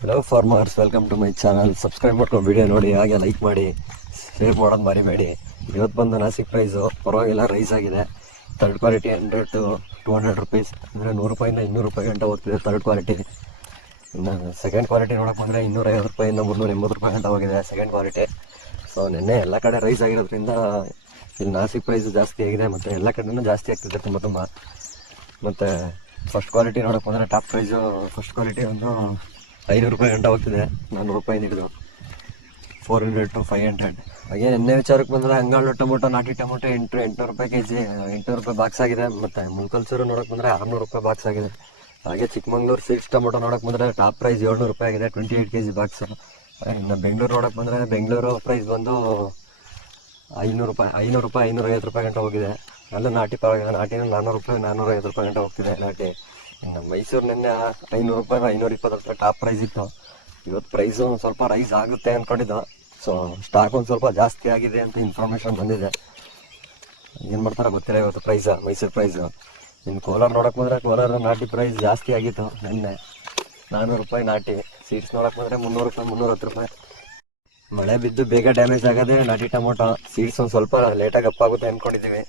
Hello farmers, welcome to my channel. Subscribe ಮಾಡ್ಕೊಂಡು video ನೋಡಿ, ಹಾಗೆ ಲೈಕ್ ಮಾಡಿ, ಶೇರ್ ಮಾಡೋದು ಮರಿಬೇಡಿ. ಇವತ್ತು ಬಂದು ನಾಸಿಕ್ ಪ್ರೈಸು ಪರವಾಗಿಲ್ಲ ರೈಸ್ ಆಗಿದೆ. ಥರ್ಡ್ ಕ್ವಾಲಿಟಿ 100 to 200 ರುಪೀಸ್, ಅಂದರೆ 100 ರೂಪಾಯಿಂದ 200 ರೂಪಾಯಿ ಗಂಟೆ ಹೋಗ್ತಿದೆ ಥರ್ಡ್ ಕ್ವಾಲಿಟಿ. ಇನ್ನು ಸೆಕೆಂಡ್ ಕ್ವಾಲಿಟಿ ನೋಡೋಕೆ ಬಂದರೆ 250 ರೂಪಾಯಿಂದ 380 ರೂಪಾಯಿ ಗಂಟೆ ಹೋಗಿದೆ ಸೆಕೆಂಡ್ ಕ್ವಾಲಿಟಿ. ಸೊ ನಿನ್ನೆ ಎಲ್ಲ ಕಡೆ ರೈಸ್ ಆಗಿರೋದ್ರಿಂದ ಇಲ್ಲಿ ನಾಸಿಕ್ ಪ್ರೈಸು ಜಾಸ್ತಿ ಆಗಿದೆ, ಮತ್ತು ಎಲ್ಲ ಕಡೆಯೂ ಜಾಸ್ತಿ ಆಗ್ತಿದೆ ತುಂಬ. ಮತ್ತು ಫಸ್ಟ್ ಕ್ವಾಲಿಟಿ ನೋಡೋಕೆ ಬಂದರೆ ಟಾಪ್ ಪ್ರೈಸು ಫಸ್ಟ್ ಕ್ವಾಲಿಟಿ ಒಂದು 500 ರೂಪಾಯಿ ಗಂಟೆ ಹೋಗ್ತಿದೆ, 400 ರೂಪಾಯಿ ಹಿಡಿದು 400 to 500. ಹಾಗೆ ಎಣ್ಣೆ ವಿಚಾರಕ್ಕೆ ಬಂದರೆ ಅಂಗಾಳು ಟೊಮೊಟೊ, ನಾಟಿ ಟೊಮೊಟೊ 800 ರೂಪಾಯಿ ಕೆಜಿ, 800 ರೂಪಾಯಿ ಬಾಕ್ಸ್ ಆಗಿದೆ. ಮತ್ತು ಮುಲ್ಕಲ್ಸೂರು ನೋಡೋಕೆ ಬಂದರೆ 600 ರೂಪಾಯಿ ಬಾಕ್ಸ್ ಆಗಿದೆ. ಹಾಗೆ ಚಿಕ್ಕಮಂಗ್ಳೂರು ಸೀಡ್ಸ್ ಟೊಮೊಟೊ ನೋಡೋಕೆ ಬಂದರೆ ಟಾಪ್ ಪ್ರೈಸ್ 700 ರೂಪಾಯಿ ಆಗಿದೆ, 28 kg ಬಾಕ್ಸು. ಇನ್ನು ಬೆಂಗಳೂರು ನೋಡೋಕೆ ಬಂದರೆ ಬೆಂಗಳೂರು ಪ್ರೈಸ್ ಬಂದು 500 ರೂಪಾಯಿ, 550 ರೂಪಾಯಿ ಗಂಟೆ ಹೋಗಿದೆ. ಅಲ್ಲೂ ನಾಟಿ ಪರವಾಗಿಲ್ಲ, ನಾಟಿನ 400 ರೂಪಾಯಿ, 450 ರೂಪಾಯಿ ಗಂಟೆ ಹೋಗ್ತಿದೆ ನಾಟಿ. ನಮ್ಮ ಮೈಸೂರು ನಿನ್ನೆ 500 ರೂಪಾಯಿ, 520 ರೂಪಾಯಿ ಟಾಪ್ ಪ್ರೈಸ್ ಇತ್ತು. ಇವತ್ತು ಪ್ರೈಸು ಒಂದು ಸ್ವಲ್ಪ ರೈಸ್ ಆಗುತ್ತೆ ಅಂದ್ಕೊಂಡಿದ್ದು. ಸೊ ಸ್ಟಾಕ್ ಒಂದು ಸ್ವಲ್ಪ ಜಾಸ್ತಿ ಆಗಿದೆ ಅಂತ ಇನ್ಫಾರ್ಮೇಷನ್ ಬಂದಿದೆ. ಏನು ಮಾಡ್ತಾರೋ ಗೊತ್ತಿಲ್ಲ ಇವತ್ತು ಪ್ರೈಸ, ಮೈಸೂರು ಪ್ರೈಸು. ಇನ್ನು ಕೋಲಾರ ನೋಡೋಕೆ ಬಂದರೆ ಕೋಲಾರ ನಾಟಿ ಪ್ರೈಸ್ ಜಾಸ್ತಿ ಆಗಿತ್ತು ನಿನ್ನೆ, 400 ರೂಪಾಯಿ ನಾಟಿ. ಸೀಡ್ಸ್ ನೋಡೋಕೆ ಬಂದರೆ 300 ರೂಪಾಯಿ, 310 ರೂಪಾಯಿ. ಮಳೆ ಬಿದ್ದು ಬೇಗ ಡ್ಯಾಮೇಜ್ ಆಗೋದೇ ನಾಟಿ ಟೊಮೊಟೊ. ಸೀಡ್ಸ್ ಒಂದು ಸ್ವಲ್ಪ ಲೇಟಾಗಿ ಅಪ್ಪಾಗುತ್ತೆ ಅಂದ್ಕೊಂಡಿದ್ದೀವಿ.